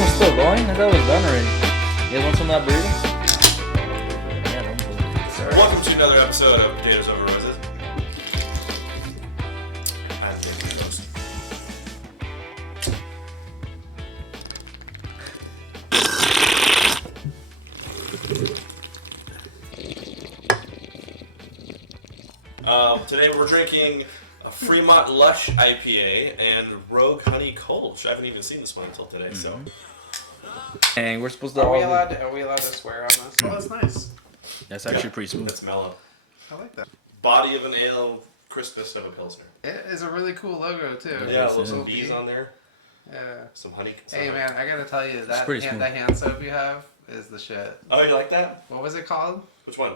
was still going? I thought it was done already. You guys want some of that burrito? Yeah, don't believe it. Sorry. Welcome to another episode of Potatoes Over Roses. I'm getting those. Today we're drinking a Fremont Lush IPA and Rogue Honey Kolsch. I haven't even seen this one until today, so. And we're supposed to. Are we allowed to swear on this? Oh, that's nice. That's actually pretty smooth. It's mellow. I like that. Body of an ale, crispness of a pilsner. It is a really cool logo too. Yeah, Yes, some yeah. bees on there, Yeah. some honey. Hey man, I gotta tell you that pretty smooth. that hand soap you have is the shit. Oh, you like that? What was it called? Which one?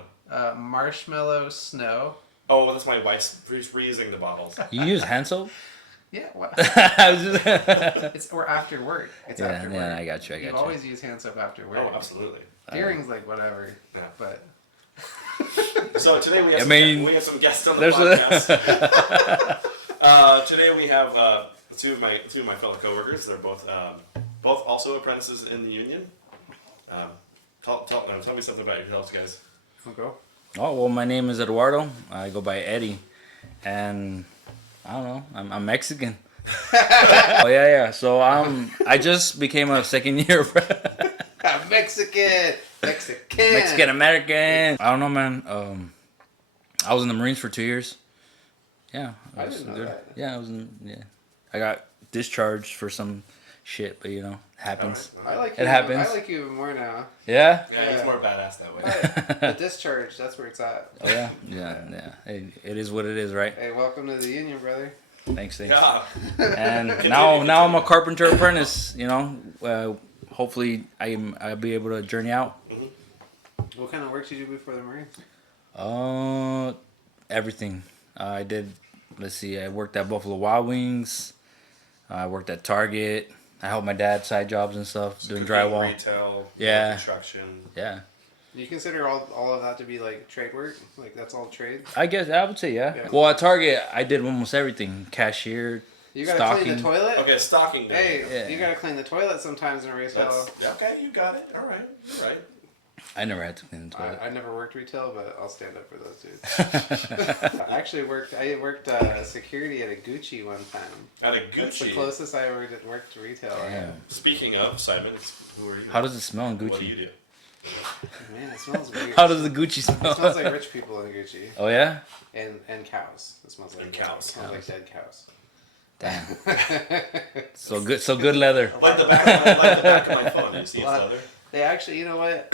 Marshmallow Snow. Oh, that's my wife's reusing the bottles. You use hand soap? Yeah. What? I was just... It's or after work. It's yeah, after work. yeah, I got you. You always use hand soap after work. Oh, absolutely. Earrings like whatever. Yeah. But So today we have we have some guests on the there's podcast. Today we have two of my fellow coworkers. They're both also apprentices in the union. Tell me something about yourselves, guys. we'll go. Oh, well, my name is Eduardo. I go by Eddie. And I don't know. I'm Mexican. Oh, yeah. So I just became a second year Mexican American. I don't know, man. I was in the Marines for 2 years. Yeah. I didn't know that. Yeah, I got discharged for some shit, but it happens. I like It you. happens. I like you even more now. Yeah? Yeah, he's Yeah. more badass that way. The discharge. That's where it's at. Oh, yeah? Yeah. Hey, it is what it is, right? Hey, welcome to the union, brother. Thanks. Yeah. And now I'm a carpenter apprentice, hopefully I'll be able to journey out. What kind of work did you do before the Marines? Everything. I did, I worked at Buffalo Wild Wings. I worked at Target. I helped my dad side jobs and stuff, doing Cooking, drywall. retail, Yeah. construction. Yeah. Do you consider all of that to be like trade work? Like that's all trade? I guess I would say yeah. Yeah. Well, at Target I did almost everything. Cashier, You gotta stocking. clean the toilet? Okay, stocking day. Hey, Yeah. you gotta clean the toilet sometimes in retail. Okay, you got it. All right, you're right. I never had to clean the toilet. I never worked retail, but I'll stand up for those dudes. I worked security at a Gucci one time. At a That's the Gucci. closest I ever worked retail. Damn. Speaking of Simon, who are you? How does it smell in What do Gucci? you do? Man, it smells weird. How does the Gucci It smell? smells like rich people in Gucci. Oh yeah? And cows. It smells like And cows. It smells like dead cows. Damn. So good leather. Like the back of my phone. You see it's leather? They actually, you know what?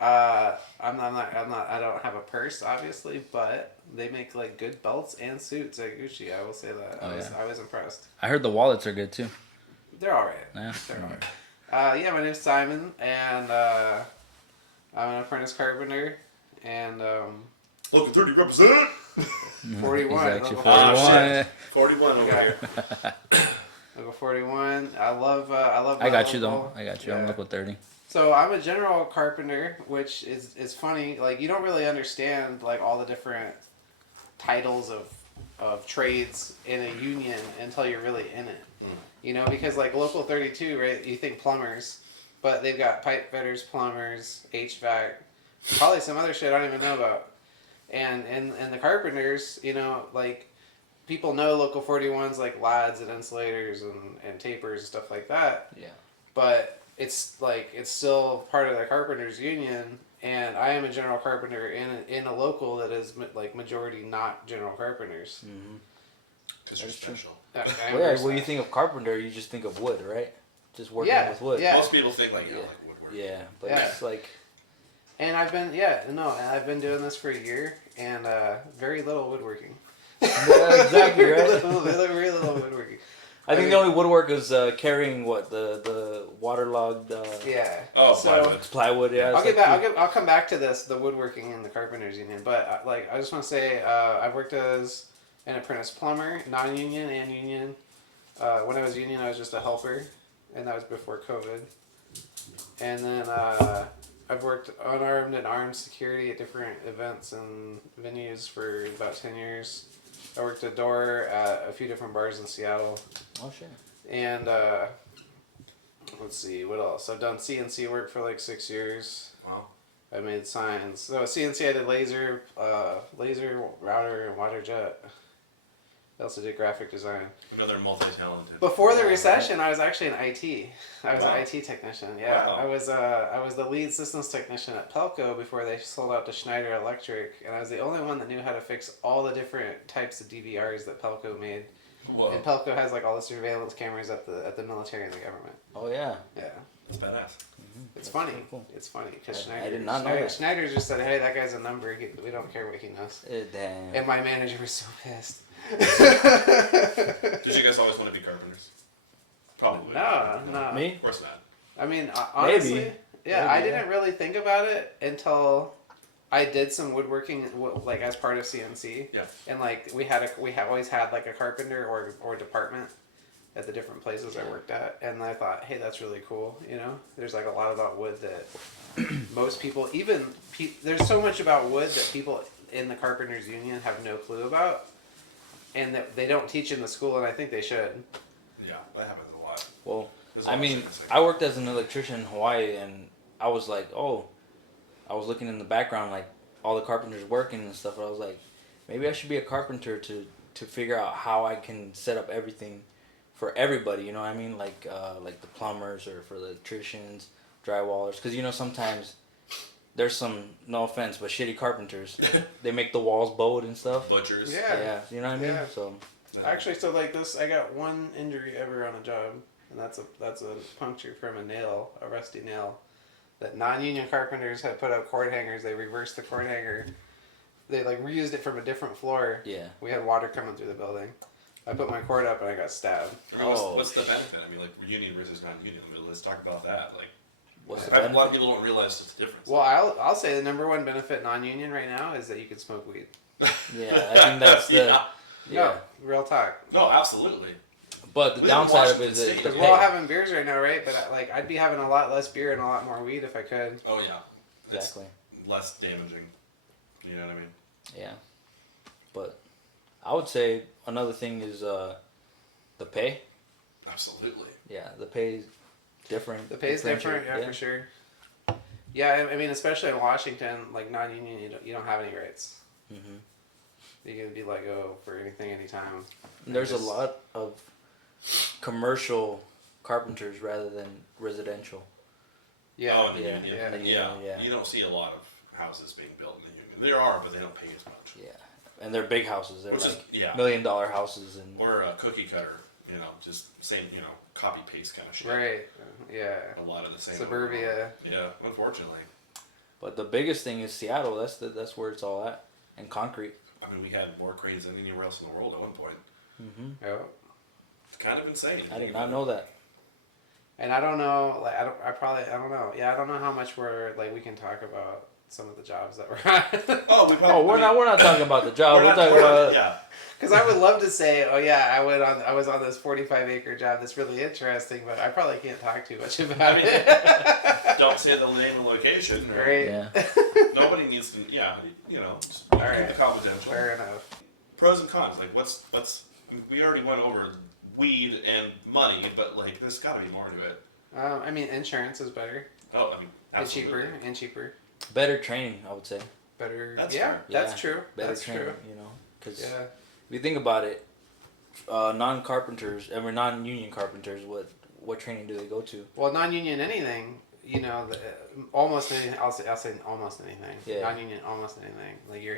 I don't have a purse, obviously, but they make like good belts and suits at Gucci. I will say that. Oh, I was impressed. I heard the wallets are good too. They're all right. Yeah. They're all right. My name's Simon, and I'm an apprentice carpenter, and Local 30 represent. 41. He's actually Level 41. shit. 41 over here. Level 41. I love. I got you though. level. I got you. I'm Yeah. level 30. So I'm a general carpenter, which is funny. Like you don't really understand like all the different titles of trades in a union until you're really in it. Because like local 32, right? You think plumbers, but they've got pipe fitters, plumbers, HVAC, probably some other shit I don't even know about. And the carpenters, like people know local 41s like lads and insulators and tapers and stuff like that. Yeah. But it's still part of the carpenters union, and I am a general carpenter in a local that is like majority not general carpenters. Because you're special. When you think of carpenter, you just think of wood, right? Just working Yeah, with wood. yeah. Most people think like woodwork. Yeah, but Yeah. it's like And I've been doing this for a year, and very little woodworking. yeah, exactly right. Very little woodworking. I think the only woodwork is carrying the waterlogged Yeah. Oh, So plywood. plywood. Yeah, I'll come back to this, the woodworking in the carpenters union. But I just want to say I've worked as an apprentice plumber, non-union and union. When I was union, I was just a helper, and that was before COVID. And then I've worked unarmed and armed security at different events and venues for about 10 years. I worked a door at a few different bars in Seattle. Oh shit. And Let's see, what else? I've done CNC work for like 6 years. Wow. I made signs. So CNC, I did laser, router, and water jet. I also did graphic design. Another multi-talented. Before the recession, I was actually in IT. I was Wow. an IT technician. Yeah, Wow. I was the lead systems technician at Pelco before they sold out to Schneider Electric, and I was the only one that knew how to fix all the different types of DVRs that Pelco made. Whoa. And Pelco has like all the surveillance cameras at the military and the government. Oh yeah. Yeah. That's badass. It's That's funny. pretty cool. It's funny because I Schneider. did not know that. Schneider just said, "Hey, that guy's a number. We don't care what he knows." Damn. And my manager was so pissed. Did you guys always want to be carpenters? Probably. No. Me? Of course not. I mean, honestly, Maybe. yeah, Maybe, I yeah. didn't really think about it until I did some woodworking, like as part of CNC. Yeah. And like we always had like a carpenter or department at the different places I worked at, and I thought, hey, that's really cool. You know, there's like a lot about wood that most people, there's so much about wood that people in the Carpenters Union have no clue about, and that they don't teach in the school, and I think they should. Yeah, that happens a lot. Well, There's a lot I of mean, shit that's like- I worked as an electrician in Hawaii, and I was like, I was looking in the background, like all the carpenters working and stuff. And I was like, maybe I should be a carpenter to figure out how I can set up everything for everybody. You know what I mean? Like the plumbers or for the electricians, drywallers. Because you know sometimes there's some, no offense, but shitty carpenters. They make the walls bowed and stuff. Butchers. Yeah. Yeah, you know what I mean? Yeah. So Actually, so like this, I got one injury ever on a job, and that's a puncture from a rusty nail, that non-union carpenters had put up cord hangers. They reversed the cord hanger. They like reused it from a different floor. yeah. We had water coming through the building. I put my cord up and I got stabbed. I mean, Oh, what's the benefit? I mean, like union versus non-union. I mean, let's talk about that. Like, What's the a lot of benefit? people don't realize the difference. Well, I'll say the number one benefit non-union right now is that you can smoke weed. Yeah, I think that's the Yeah. yeah. No, real talk. No, absolutely. But the We live in downside of it Washington is State. the Because we're all pay. having beers right now, right? But I'd be having a lot less beer and a lot more weed if I could. Oh yeah. It's Exactly. less damaging. You know what I mean? Yeah. But I would say another thing is the pay. Absolutely. Yeah, the pay is different. The pay's different, yeah, for sure. Yeah, I mean, especially in Washington, like non-union, you don't have any rights. Mm-hmm. You can be let go for anything, anytime. There's a Just- lot of commercial carpenters rather than residential. Yeah, Oh, in the yeah, union. yeah, Yeah. yeah. You don't see a lot of houses being built in the union. There are, but they don't pay as much. Yeah, and they're big houses. They're Which is like yeah. $1 million houses and Or a cookie cutter. You know, just same. You know, copy paste kind of shit. right. Yeah, A lot of the same. suburbia. Yeah, unfortunately. But the biggest thing is Seattle. That's where it's all at, and concrete. I mean, we had more cranes than anywhere else in the world at one point. Mm-hmm. Yeah. It's kind of insane. I did not know that. And I don't know, like I don't know. Yeah, I don't know how much we can talk about some of the jobs that we're at. Oh, we probably. Oh, we're not talking about the job. We're not- talking we're not- about yeah. Because I would love to say, oh yeah, I was on this 45-acre job that's really interesting, but I probably can't talk too much about mean, it. Don't say the name and location. Or Right. yeah. Nobody needs to. Yeah, you know, just All keep right. the confidential. Fair enough. Pros and cons. Like, what's? I mean, we already went over weed and money, but like, there's got to be more to it. I mean, insurance is better Oh, I mean, absolutely. and cheaper. Better training, I would say. Better. That's yeah, fair. that's Yeah, true. Better That's training, true. you know, because Yeah. if you think about it, non-carpenters, non-union carpenters, what training do they go to? Well, non-union anything, you know, almost anything. I'll say almost anything. Yeah. Non-union almost anything. Like your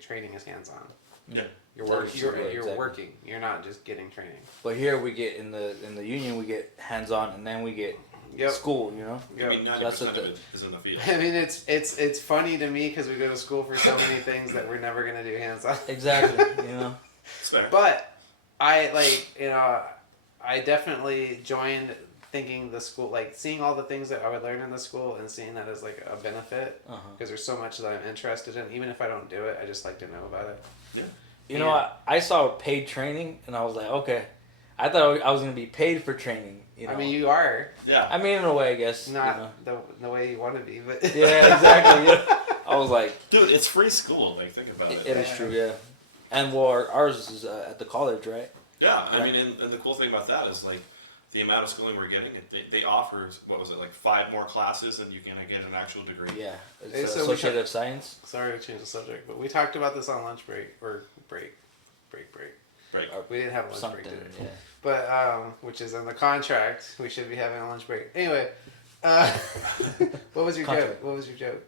training is hands-on. Yeah. You're That's true, yeah, you're exactly. working. You're not just getting training. But here we get in the union, we get hands-on, and then we get Yep. school. You know. I mean, Yep. 90% what of it is in the field. I mean, it's funny to me because we go to school for so many things that we're never gonna do hands-on. Exactly. You know. It's fair. But I definitely joined thinking the school, like seeing all the things that I would learn in the school and seeing that as like a benefit Uh-huh. because there's so much that I'm interested in. Even if I don't do it, I just like to know about it. Yeah. You know, I saw paid training, and I was like, okay. I thought I was gonna be paid for training. You know. I mean, you are Yeah. I mean, in a way, I guess. not You know. the way you want to be, but Yeah, exactly. Yeah. I was like, Dude, it's free school. Like, think about it it. is true, yeah. And well, ours is at the college, right? Yeah, I Yeah. mean, and the cool thing about that is, like, the amount of schooling we're getting, they offer, what was it, like 5 more classes and you can get an actual degree. Yeah, Hey, it's so we associated science. Sorry to change the subject, but we talked about this on lunch break or break. Right. We didn't have a lunch Something, break, did we? yeah. But which is in the contract. We should be having a lunch break. Anyway, what was your Contract. joke? What was your joke?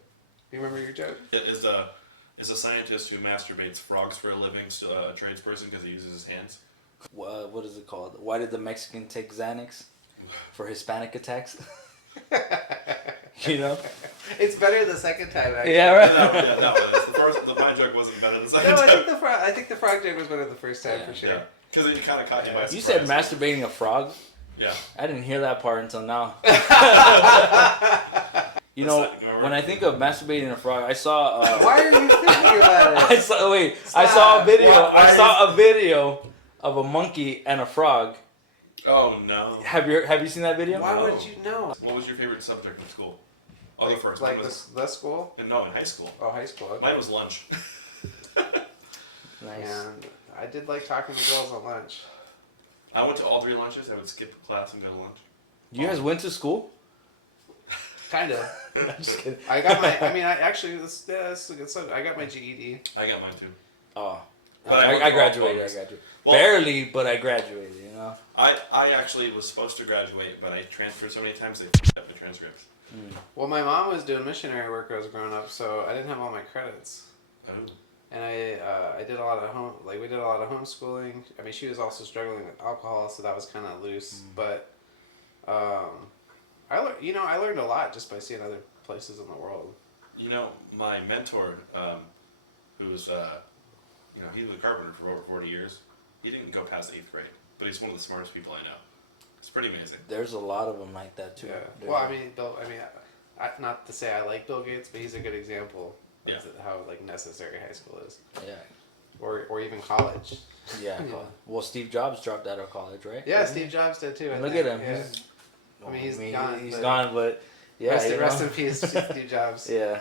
Do you remember your joke? Is a scientist who masturbates frogs for a living still a tradesperson because he uses his hands? What is it called? Why did the Mexican take Xanax? For Hispanic attacks? You know? It's better the second time. Actually. Yeah, right. My joke wasn't better than the second No, time. I think the frog joke was better the first time Yeah. for sure. Yeah, because it kind of caught you by surprise. You said masturbating a frog? Yeah. I didn't hear that part until now. You know, when I think of masturbating a frog, I saw. Why are you thinking about I it? saw. Wait, Stop. I saw a video. Why I saw a video of a monkey and a frog. Oh no. Have you seen that video? Why No. would you know? What was your favorite subject in school? Oh, the first Like one was the school? no, in high school. Oh, high school. Okay. Mine was lunch. Nice. And I did like talking to girls at lunch. I went to all 3 lunches. I would skip class and go to lunch. You guys went to school? Kinda. I'm just kidding. I got my. I mean, I actually this is a good subject. I got my GED. I got mine too. Oh, But I went to all graduated. I programs. graduated. Well- Barely, but I graduated. You know. I actually was supposed to graduate, but I transferred so many times they f***ed up my transcripts. Well, my mom was doing missionary work when I was growing up, so I didn't have all my credits. Oh. And I did a lot of we did a lot of homeschooling. I mean, she was also struggling with alcohol, so that was kind of loose. But I learned a lot just by seeing other places in the world. You know, my mentor, who was, he was a carpenter for over 40 years. He didn't go past 8th grade, but he's one of the smartest people I know. It's pretty amazing. There's a lot of them like that too. Yeah. Well, I mean, not to say I like Bill Gates, but he's a good example of Yeah. how like necessary high school is, Yeah. or even college. Yeah. Yeah. Well, Steve Jobs dropped out of college, right? Yeah, Steve Jobs did too. I Look think. at him. Yeah. He's gone, He's but- gone, but yeah. Rest in peace, Steve Jobs. Yeah.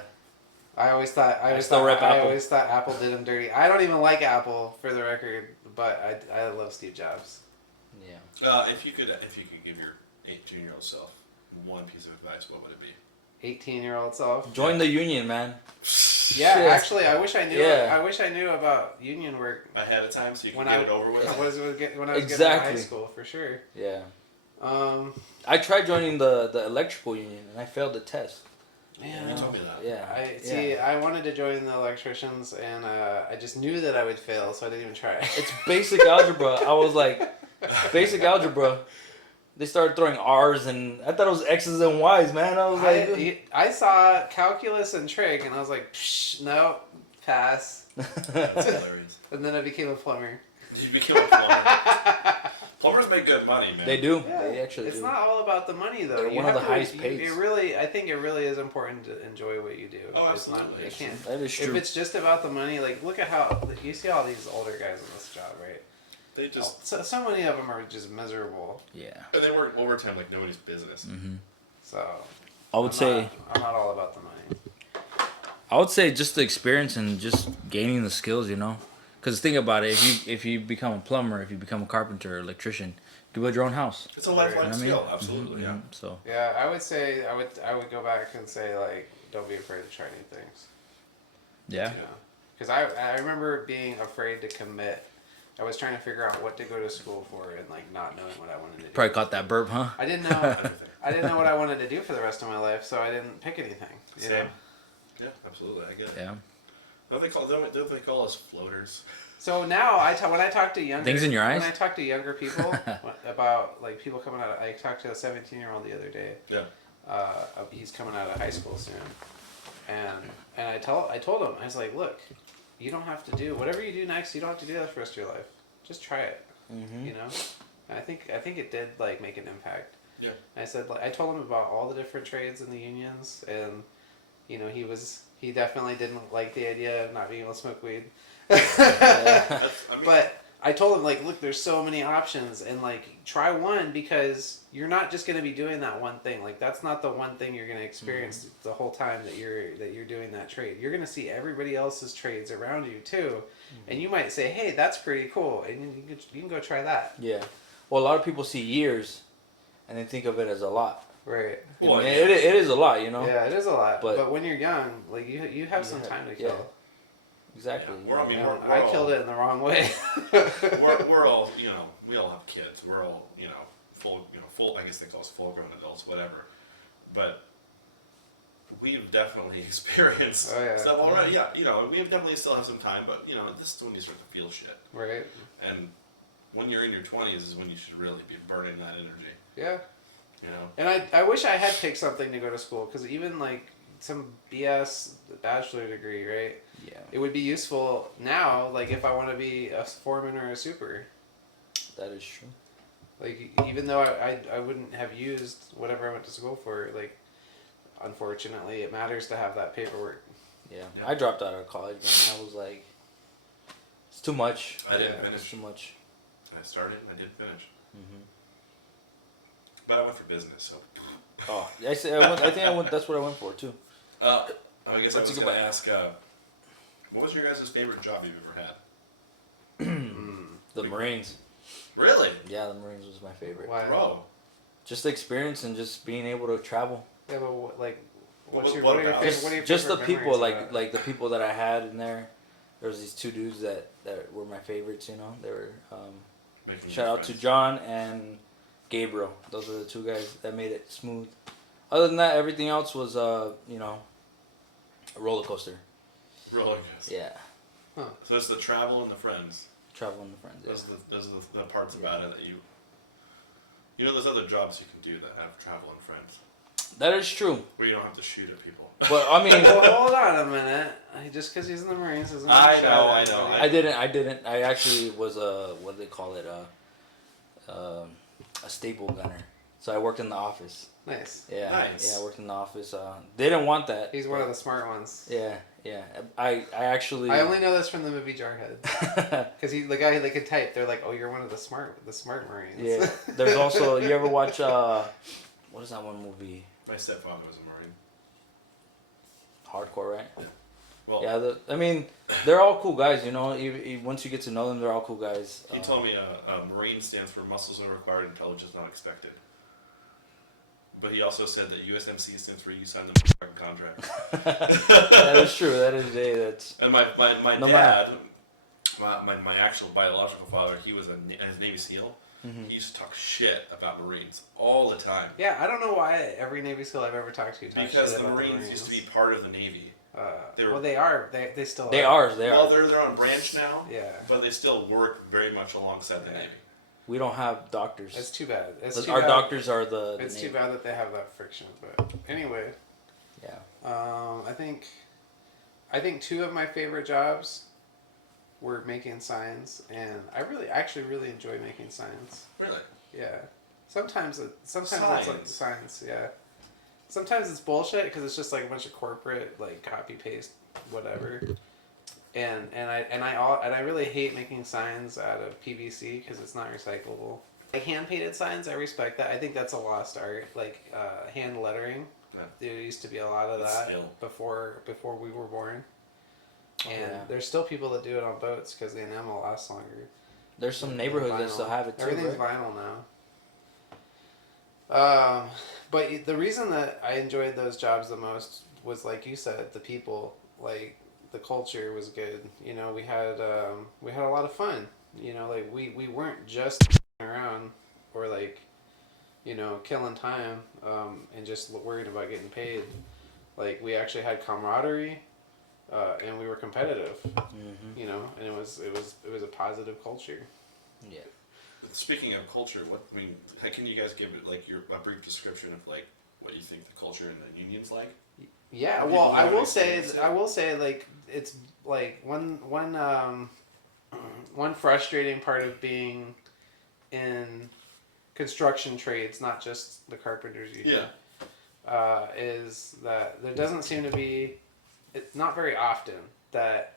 I always thought still rep I Apple. always thought Apple did him dirty. I don't even like Apple for the record, but I love Steve Jobs. Yeah. If you could give your 18-year-old self one piece of advice, what would it be? 18-year-old self. Join the union, man. Yeah, Shit. actually, I wish I knew. Yeah. I wish I knew about union work Ahead of time so you can when get I it over with. when I was getting to Exactly. high school for sure. Yeah. I I tried joining the electrical union and I failed the test. Man, You told me that. Yeah. see. I wanted to join the electricians, and I just knew that I would fail, so I didn't even try. It's basic algebra. I was like, basic algebra. They started throwing R's and I thought it was X's and Y's, man. I was like, I saw calculus and trig, and I was like, Psh, no, pass. That's hilarious. And then I became a plumber. You became a plumber. Plumbers make good money, man. they do. Yeah, They actually it's do. not all about the money though. They're You one of have the to- highest you- paid. I think it really is important to enjoy what you do. Oh, It's not, absolutely. you can't. That is If true. it's just about the money, like look at how you see all these older guys in this job, right? They just So many of them are just miserable. Yeah. and they work overtime like nobody's business. Mm-hmm. So I would say I'm not all about the money. I would say just the experience and just gaining the skills, you know. Because think about it, if you become a plumber, if you become a carpenter, or electrician, you build your own house. It's a lifelong You know what I mean? skill, absolutely. Mhm, Yeah. mhm. So Yeah, I would say I would go back and say like don't be afraid to try new things. yeah. You know, because I remember being afraid to commit. I was trying to figure out what to go to school for and like not knowing what I wanted to do. Probably caught that burp, huh? I didn't know. I didn't know what I wanted to do for the rest of my life, so I didn't pick anything. You know? Same. Yeah, absolutely. I get it. Yeah. Don't they call us floaters? So now when I talk to younger Things in your eyes? when I talk to younger people about like people coming out of, I talked to a 17-year-old the other day. Yeah. He's coming out of high school soon, and I told him, I was like, look, you don't have to do whatever you do next. You don't have to do that for the rest of your life. Just try it. Mm-hmm. You know, and I think it did like make an impact. Yeah. And I said like I told him about all the different trades in the unions, and you know he definitely didn't like the idea of not being able to smoke weed. But I told him like, look, there's so many options, and like try one because you're not just going to be doing that one thing. Like that's not the one thing you're going to experience the whole time that you're doing that trade. You're going to see everybody else's trades around you too, and you might say, hey, that's pretty cool, and you can go try that. Yeah. Well, a lot of people see years and they think of it as a lot. Right. Well, I mean, it is a lot, you know. Yeah, it is a lot. But- But when you're young, like you have some time to kill. yeah. Exactly. Yeah. I mean, You know, we're I all- killed it in the wrong way. we're all, you know, we all have kids. We're all, you know, full. I guess they call us full-grown adults, whatever. But we've definitely experienced stuff already. Yeah, you know, we definitely still have some time, but you know, this is when you start to feel shit. Right. And when you're in your 20s is when you should really be burning that energy. Yeah. You know. And I wish I had picked something to go to school, because even like some BS bachelor degree, right? Yeah. It would be useful now, like if I want to be a foreman or a super. That is true. Like even though I wouldn't have used whatever I went to school for, like unfortunately it matters to have that paperwork. Yeah. Yeah. I dropped out of college, man. I was like, it's too much. I didn't It's finish. too much. I started and I didn't finish. Mm-hmm. But I went for business, so. Oh, I think I went. That's what I went for too. I guess I Let's was go going to back. ask, what was your guys' favorite job you've ever had? The Marines. Really? Yeah, the Marines was my favorite. Why? Bro. Just the experience and just being able to travel. Yeah, but what, like, What what are your about? favorite? What are your Just the favorite people, memories of that? like the people that I had in there. There was these two dudes that were my favorites. You know, they were. Making Shout new out to friends. John and Gabriel. Those are the two guys that made it smooth. Other than that, everything else was you know, a roller coaster. Roller coaster. Yeah, So it's the travel and the friends. traveling with friends. Yeah. Those are the parts about it that you know, there's other jobs you can do that have travel and friends. That is true. Where you don't have to shoot at people. But I mean, Well, hold on a minute. Just because he's in the Marines doesn't mean I shit. know. I didn't. I actually was a what do they call it? A staple gunner. So I worked in the office. Nice. Yeah. Nice. Yeah, I worked in the office. They didn't want that. He's one of the smart ones. Yeah, yeah. I actually. I only know this from the movie Jarhead. Because he, the guy, they could type. They're like, "Oh, you're one of the smart Marines." Yeah. There's also, you ever watch what is that one movie? My stepfather was a Marine. Hardcore, right? Well, Yeah. I mean, they're all cool guys. You know, once you get to know them, they're all cool guys. he told me a Marine stands for muscles are required, intelligence not expected. But he also said that USMC stands for you signed the fucking contract. That is true. That is that's. And my No dad, my actual biological father, he was a Navy SEAL. Mhm. He used to talk shit about Marines all the time. Yeah, I don't know why every Navy SEAL I've ever talked to talks Because shit the about Marines used to be part of the Navy. they were- Well, they are. They still They are. are. They Well, are. they're their own branch now, Yeah. but they still work very much alongside the Yeah. Navy. We don't have doctors. It's too bad. Our doctors are the. It's too Navy. bad that they have that friction. But anyway, Yeah. I think two of my favorite jobs were making signs, and I actually really enjoy making signs. Really? Yeah. Sometimes it's like signs. Yeah. Sometimes it's bullshit because it's just like a bunch of corporate like copy paste whatever. And I really hate making signs out of PVC because it's not recyclable. Like hand painted signs, I respect that. I think that's a lost art. Like hand lettering, Yeah. there used to be a lot of It's that still. before we were born. Oh, And yeah. there's still people that do it on boats because the enamel lasts longer. There's some neighborhoods that Vinyl. still have it too. Everything's Right? vinyl now. But the reason that I enjoyed those jobs the most was, like you said, the people. Like the culture was good. You know, we had a lot of fun. You know, like we weren't just around or like, you know, killing time and just worried about getting paid. Like we actually had camaraderie, and we were competitive. Mm-hmm. You know, and it was a positive culture. Yeah. Speaking of culture, how can you guys give it like a brief description of like what you think the culture in the union's like? Yeah, People well, I know will what say, it is. like it's like one frustrating part of being in construction trades, not just the carpenters union, is that there doesn't seem to be, it's not very often that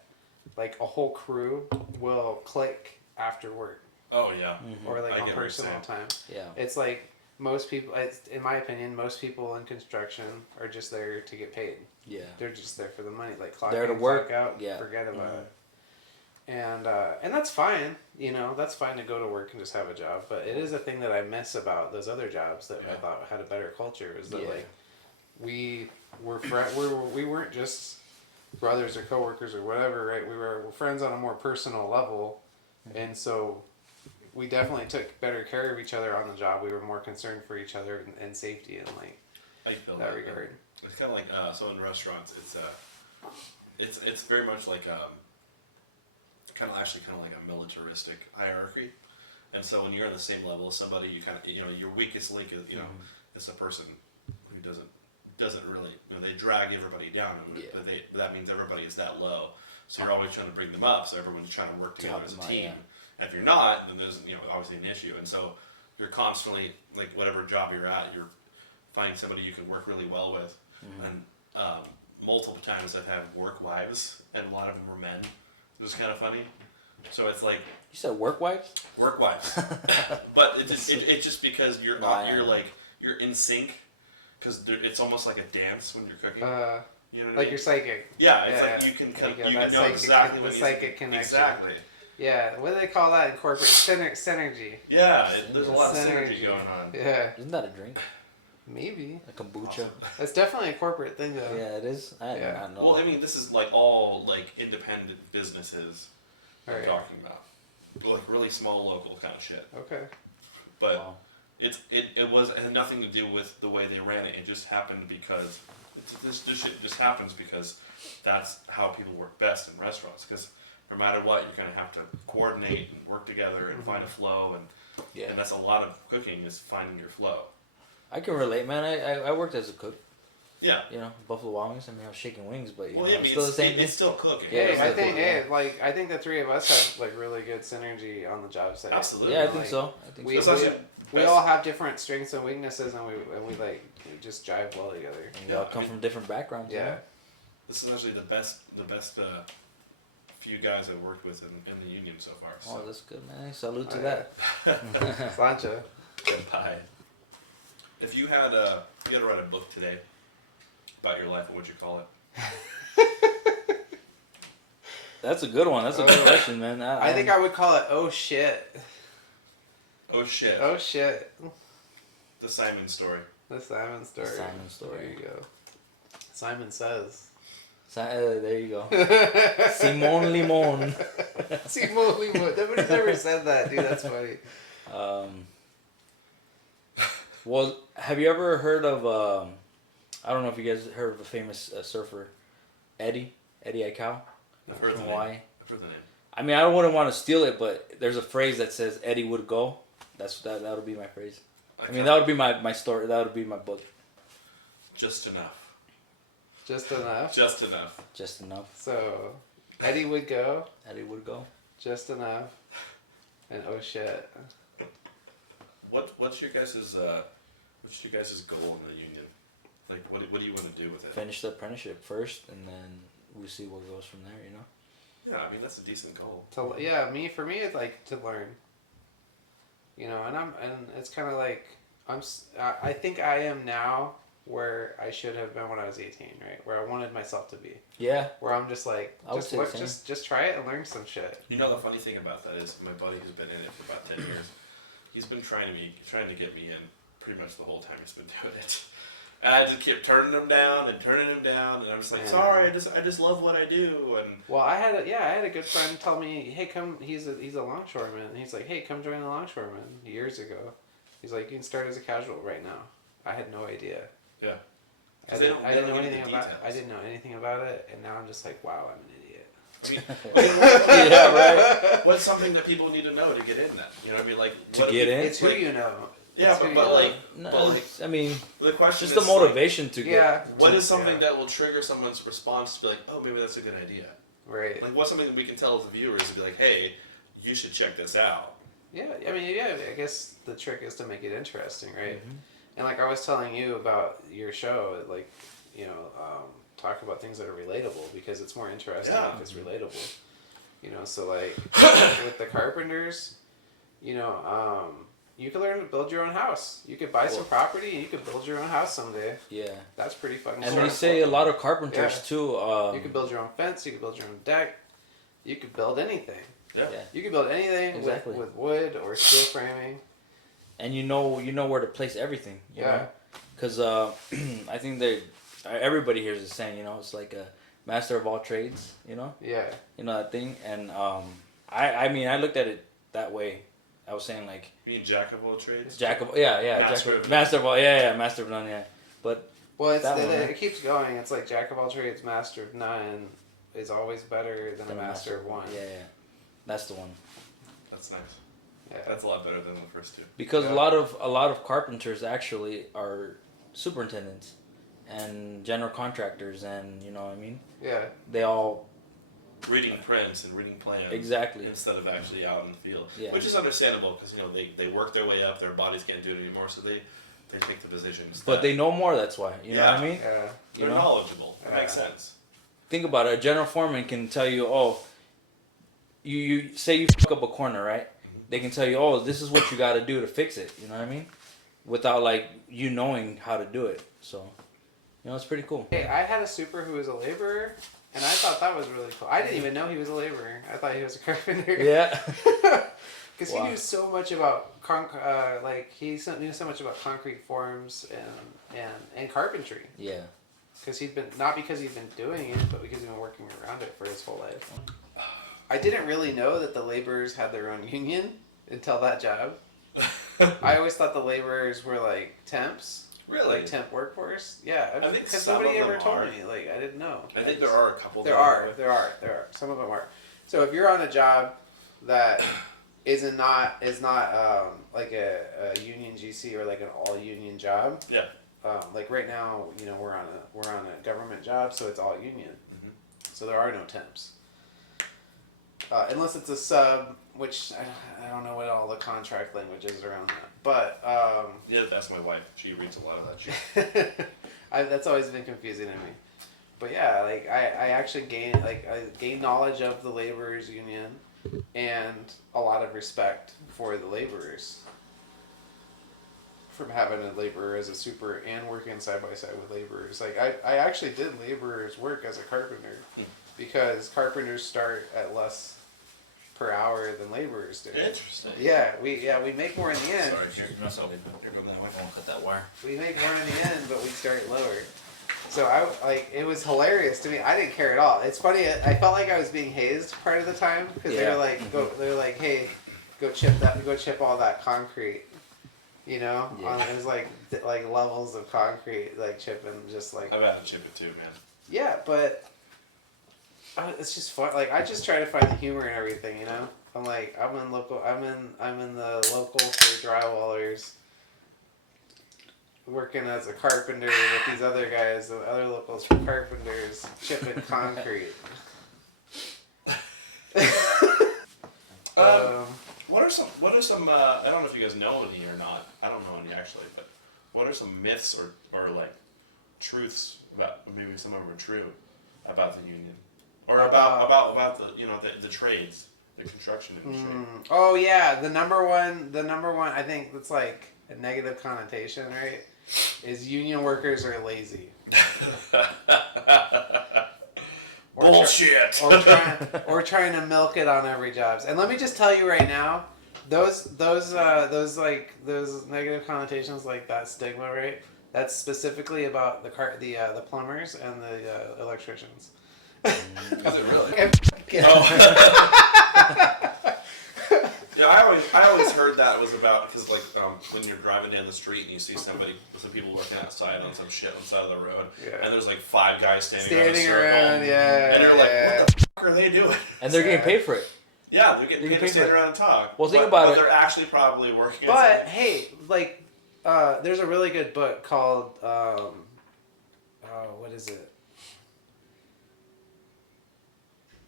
like a whole crew will click after work Oh yeah. Mm-hmm. or like I on get what you're personal saying. time. Yeah. It's like most people, in my opinion, most people in construction are just there to get paid. Yeah. They're just there for the money, like clock There to in, work, clock out. yeah. Forget about Mhm. it. And that's fine. You know, that's fine to go to work and just have a job. But it is a thing that I miss about those other jobs that I thought had a better culture. Is that like we weren't just brothers or coworkers or whatever, right? We were friends on a more personal level, and so we definitely took better care of each other on the job. We were more concerned for each other and safety and like I feel that regard. It's kind of like so in restaurants, it's very much like kind of like a militaristic hierarchy, and so when you're on the same level as somebody, you kind of your weakest link is is the person who doesn't really they drag everybody down, but that means everybody is that low, so you're always trying to bring them up, so everyone's trying to work together as a team. And if you're not, then there's obviously an issue, and so you're constantly like whatever job you're at, you're finding somebody you can work really well with, and multiple times I've had work wives, and a lot of them were men. It was kind of funny. So it's like you said work wives. Work wives, but it's just because you're in sync, because it's almost like a dance when you're cooking. You know what I mean? You're psychic. Yeah, it's like you can know exactly what the psychic connection. Exactly. Yeah, what do they call that in corporate? Synergy. Yeah, there's a lot of synergy going on. Yeah. Isn't that a drink? Maybe. A kombucha. Awesome. That's definitely a corporate thing, though. Yeah, it is. I don't know. Well, I mean, this is like all like independent businesses we're talking about, like really small local kind of shit. Okay. But it had nothing to do with the way they ran it. It just happened because this shit just happens because that's how people work best in restaurants. Because no matter what, you're gonna have to coordinate and work together and find a flow, and that's a lot of cooking is finding your flow. I can relate, man. I worked as a cook. Yeah. You know, Buffalo Wild Wings. I mean, I was shaking wings, but it's still the same. It's still cooking. Yeah, I think the three of us have like really good synergy on the job site. Absolutely. Yeah, I think so. We all have different strengths and weaknesses, and we just jive well together. And we all come from different backgrounds. Yeah. This is actually the best few guys I've worked with in the union so far. So. Oh, that's good, man. Salute to that. Slancha. Goodbye. If you had to write a book today about your life, what would you call it? That's a good one. That's a good question, man. I think I would call it "Oh Shit." Oh shit. Oh shit. The Simon story. The Simon story. The Simon story. There you go. Simon says. There you go. Simon Limon. Simon Limon. Nobody's ever said that, dude. That's funny. Well, have you ever heard of? I don't know if you guys heard of a famous surfer, Eddy Aikau. I've heard the Hawaii. name. I've heard the name. I mean, I wouldn't want to steal it, but there's a phrase that says Eddy would go. That would be my phrase. I mean, that would be my story. That would be my book. Just enough. Just enough. Just enough. Just enough. So, Eddy would go. Eddy would go. Just enough. And oh shit. What's your guys' goal in the union? Like, what do you want to do with it? Finish the apprenticeship first, and then we'll see what goes from there. You know. Yeah, I mean that's a decent goal. For me, it's like to learn. You know, and it's kind of like I think I am now where I should have been when I was 18, right? Where I wanted myself to be. Yeah. Where I'm just like, just try it and learn some shit. You know, the funny thing about that is my buddy who's been in it for about 10 years, he's been trying to get me in pretty much the whole time he's been doing it. And I just kept turning him down, and I'm just like, sorry, I just love what I do. And well, I had a good friend tell me, hey, come, he's a longshoreman, and he's like, hey, come join the longshoreman years ago. He's like, you can start as a casual right now. I had no idea. Yeah. I didn't know anything about it, and now I'm just like, wow, I'm an idiot. I mean, yeah, right. What's something that people need to know to get in that? You know what I mean? Like It's who you know. Yeah, I mean, the question just is the motivation to get. Yeah. What is something that will trigger someone's response to be like, oh, maybe that's a good idea? Right. Like, what's something that we can tell the viewers to be like, hey, you should check this out? Yeah, I mean, I guess the trick is to make it interesting, right? Mm-hmm. And like I was telling you about your show, like, talk about things that are relatable because it's more interesting if it's relatable. You know, so like with the Carpenters, you can learn to build your own house. You could buy some property and you could build your own house someday. Yeah. That's pretty fucking And cool. they say a lot of carpenters too. You could build your own fence, you could build your own deck. you could build anything. Yeah. You could build anything Exactly. with wood or steel framing. And you know where to place everything. You know? Because I think everybody here is the same. You know, it's like a master of all trades. You know. Yeah. You know that thing, and I mean I looked at it that way. I was saying like. You mean jack of all trades? Master of all, master of none, yeah. But well, it keeps going. It's like jack of all trades, master of none is always better than a master of one. Yeah, that's the one. That's nice. Yeah, that's a lot better than the first two. Because a lot of carpenters actually are superintendents and general contractors, and you know what I mean. Yeah. They all. Reading prints and reading plans. Exactly. Instead of actually out in the field. Yeah. Which is understandable because, you know, they work their way up, their bodies can't do it anymore, so they take the positions. But they know more, that's why. You know what I mean? Yeah. They're knowledgeable. It makes sense. Think about it. A general foreman can tell you, oh, you say you fuck up a corner, right? Mm-hmm. They can tell you, oh, this is what you got to do to fix it. You know what I mean? Without, like, you knowing how to do it. So, you know, it's pretty cool. Hey, I had a super who was a laborer. And I thought that was really cool. I didn't even know he was a laborer. I thought he was a carpenter. Yeah. Because he knew so much about he knew so much about concrete forms and carpentry. Yeah. Because not because he'd been doing it, but because he'd been working around it for his whole life. I didn't really know that the laborers had their own union until that job. I always thought the laborers were like temps. Really? Like temp workforce? Yeah. I think because some nobody of ever them told are. me. Like, I didn't know. I think there are a couple. There are. Some of them are. So if you're on a job that is not like a union GC or like an all union job. Yeah. Like right now, you know, we're on a government job, so it's all union. Mm-hmm. So there are no temps. Unless it's a sub, which I don't know what all the contract language is around that. But yeah, that's my wife. She reads a lot of that shit. That's always been confusing to me. But yeah, like I actually gained knowledge of the laborers union and a lot of respect for the laborers from having a laborer as a super and working side by side with laborers. Like I actually did laborers work as a carpenter because carpenters start at less per hour than laborers do. Interesting. Yeah, we make more in the end. Sorry, here, mess up. I won't cut that wire. We make more in the end, but we start lower. So it was hilarious to me. I didn't care at all. It's funny. I felt like I was being hazed part of the time because they were like, hey, go chip all that concrete. You know, it was like levels of concrete, like chipping, just like. I've had to chip it too, man. Yeah, but it's just fun. Like I just try to find the humor in everything. You know, I'm in the local for drywallers, working as a carpenter with these other guys, the other locals for carpenters, chipping concrete. What are some I don't know if you guys know any or not. I don't know any actually, but what are some myths or like truths about, maybe some of them are true, about the union? Or about the, you know, the trades, the construction industry. Oh yeah, the number one I think that's like a negative connotation, right? Is union workers are lazy. Bullshit. Or trying to milk it on every job. And let me just tell you right now, those negative connotations, like that stigma, right? That's specifically about the plumbers and the electricians. Is it really? Yeah, I always heard that was about, because like when you're driving down the street and you see some people working outside on some shit on the side of the road, and there's like 5 guys standing around a circle, and you're like, what the fuck are they doing? And they're getting paid for it. Yeah, they're getting paid to stand around and talk. Well, think about it. They're actually probably working. But hey, like, there's a really good book called what is it?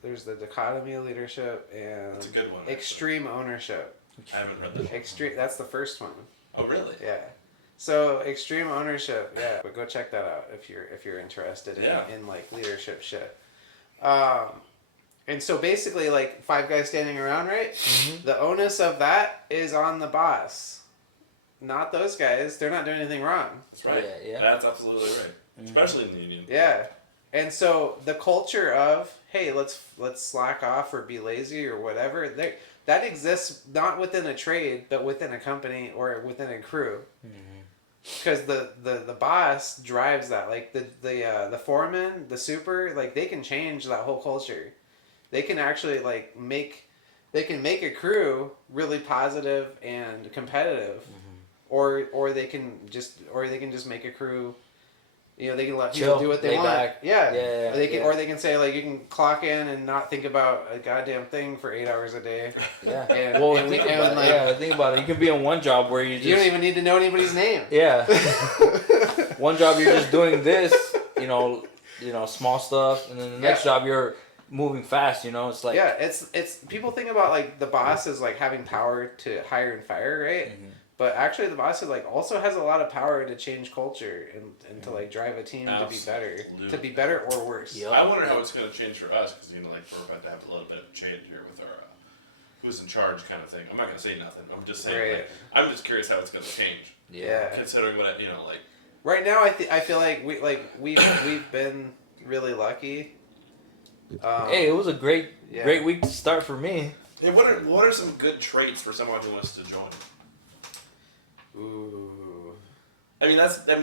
There's the dichotomy of leadership and It's a good one, extreme ownership. I haven't read that. Extreme. That's the first one. Oh really? Yeah. So extreme ownership. Yeah. But go check that out if you're interested in like leadership shit. And so basically, like 5 guys standing around, right? Mm-hmm. The onus of that is on the boss, not those guys. They're not doing anything wrong. That's right. Yeah. That's absolutely right. Mm-hmm. Especially in the union. Yeah. And so the culture of, hey, let's slack off or be lazy or whatever, that exists not within a trade, but within a company or within a crew. Because the boss drives that. Like the foreman, the super, like they can change that whole culture. They can actually like they can make a crew really positive and competitive, or they can just make a crew. You know, they can let people do what they want. Back. Yeah. Or they can say like you can clock in and not think about a goddamn thing for 8 hours a day. Yeah. Think about it. You can be on one job where you don't even need to know anybody's name. Yeah. One job you're just doing this, small stuff, and then the next job you're moving fast. It's like it's people think about like the boss is like having power to hire and fire, right? But actually, the boss is like also has a lot of power to change culture and to like drive a team to be better or worse. Yep. I wonder how it's going to change for us because like we're about to have a little bit of change here with our who's in charge kind of thing. I'm not going to say nothing. I'm just saying. Like, I'm just curious how it's going to change. Yeah. Considering what like. Right now, I feel like we've been really lucky. Hey, it was a great week to start for me. Hey, what are some good traits for someone who wants to join? Ooh. I mean that's a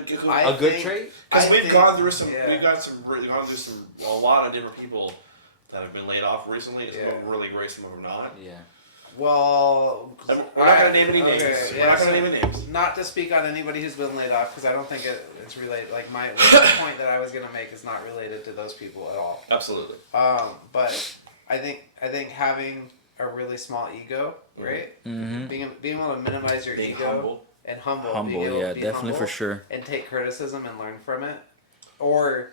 good trait. Because we've gone through a lot of different people that have been laid off recently. Some of them really great, some of them not. Yeah. Well, we're not going to name any names. We're not going to name any names. Not to speak on anybody who's been laid off because I don't think it's related. Like my point that I was going to make is not related to those people at all. Absolutely. But I think having a really small ego, right? Mm-hmm. Being able to minimize your ego. Humble. And humble, definitely humble for sure. And take criticism and learn from it, or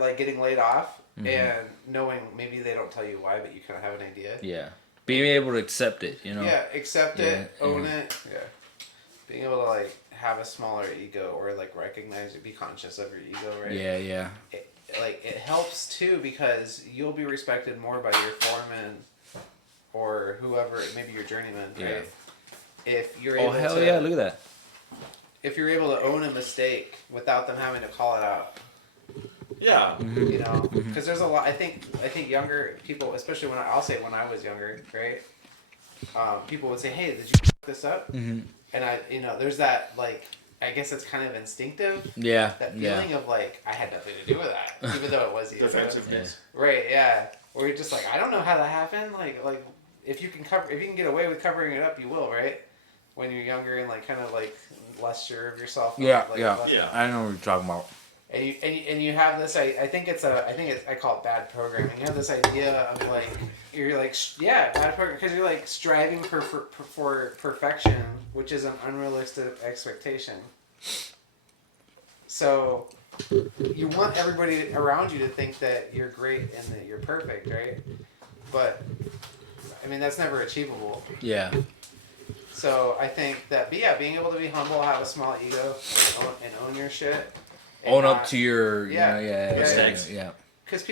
like getting laid off and knowing maybe they don't tell you why, but you kind of have an idea. Yeah, being able to accept it, Yeah, accept it, own it. Yeah, being able to like have a smaller ego or like recognize it, be conscious of your ego, right? Yeah. It helps too because you'll be respected more by your foreman or whoever, maybe your journeyman, right? Yeah. If you're able hell yeah, look at that. If you're able to own a mistake without them having to call it out. Yeah. Because there's a lot. I think younger people, especially when I was younger, right? People would say, "Hey, did you fuck this up?" And there's that like. I guess it's kind of instinctive. Yeah. That feeling of like I had nothing to do with that, even though it was you. Defensiveness. Right. Yeah. Where you're just like, I don't know how that happened. Like if you can get away with covering it up, you will, right? When you're younger and like kind of like less sure of yourself. Yeah. I know what you're talking about. And you have this. I call it bad programming. You have this idea of like you're like bad programming because you're like striving for perfection, which is an unrealistic expectation. So you want everybody around you to think that you're great and that you're perfect, right? But I mean that's never achievable. Yeah. So I think that, being able to be humble, have a small ego, and own your shit. Own up to your mistakes. Yeah. Because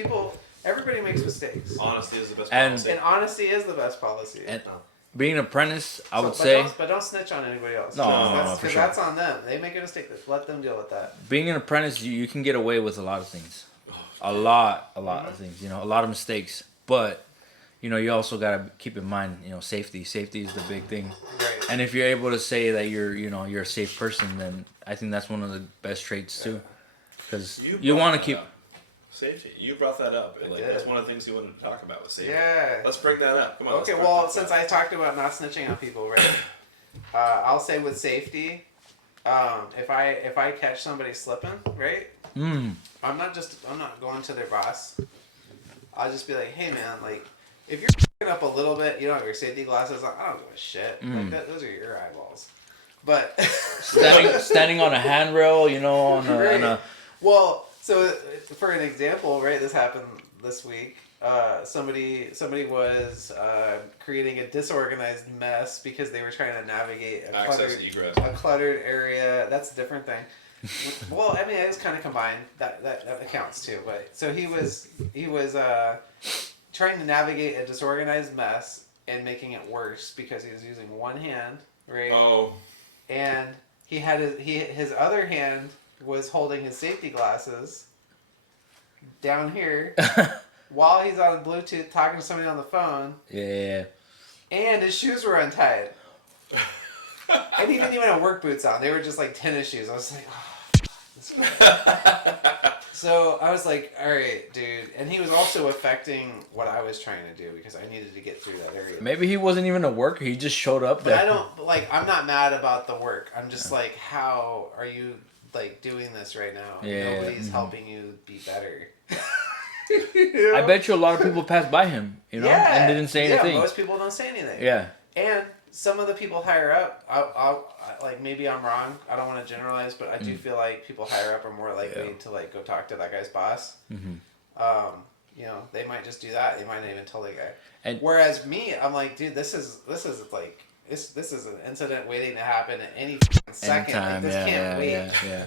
everybody makes mistakes. Honesty is the best policy. And honesty is the best policy. And being an apprentice, I would say. But don't snitch on anybody else. No, for sure. That's on them. They make a mistake. Let them deal with that. Being an apprentice, you can get away with a lot of things. A lot of things. A lot of mistakes. But you also gotta keep in mind, safety. Safety is the big thing. Right. And if you're able to say that you're a safe person, then I think that's one of the best traits too. Because you want to keep safety. You brought that up. That's one of the things you wanted to talk about with safety. Yeah. Let's bring that up. Come on. Okay. Well, since I talked about not snitching on people, right? I'll say with safety, if I catch somebody slipping, right? I'm not going to their boss. I'll just be like, hey man, like. If you're f***ing up a little bit, you don't have your safety glasses on, I don't give a shit. Like those are your eyeballs. But standing on a handrail, on a Well, so for an example, right, this happened this week. Somebody was creating a disorganized mess because they were trying to navigate a cluttered area. That's a different thing. Well, I mean, it was kind of combined. That accounts too. But so he was trying to navigate a disorganized mess and making it worse because he was using one hand, right? Oh. And he had his other hand was holding his safety glasses, down here while he's on Bluetooth talking to somebody on the phone. Yeah. And his shoes were untied. And he didn't even have work boots on. They were just like tennis shoes. I was like, oh, so I was like, all right, dude. And he was also affecting what I was trying to do because I needed to get through that area. Maybe he wasn't even a worker. He just showed up there. But I don't, like, I'm not mad about the work. I'm just like, how are you, like, doing this right now? Yeah. Nobody's helping you be better. You know? I bet you a lot of people passed by him, and didn't say anything. Yeah, most people don't say anything. Yeah. And some of the people higher up, like, maybe I'm wrong. I don't want to generalize, but I do feel like people higher up are more likely to, like, go talk to that guy's boss. Mm-hmm. You know, they might just do that. They might not even tell the guy. And whereas me, I'm like, dude, this is like, this is an incident waiting to happen at any second. anytime, Like, this can't wait. Yeah.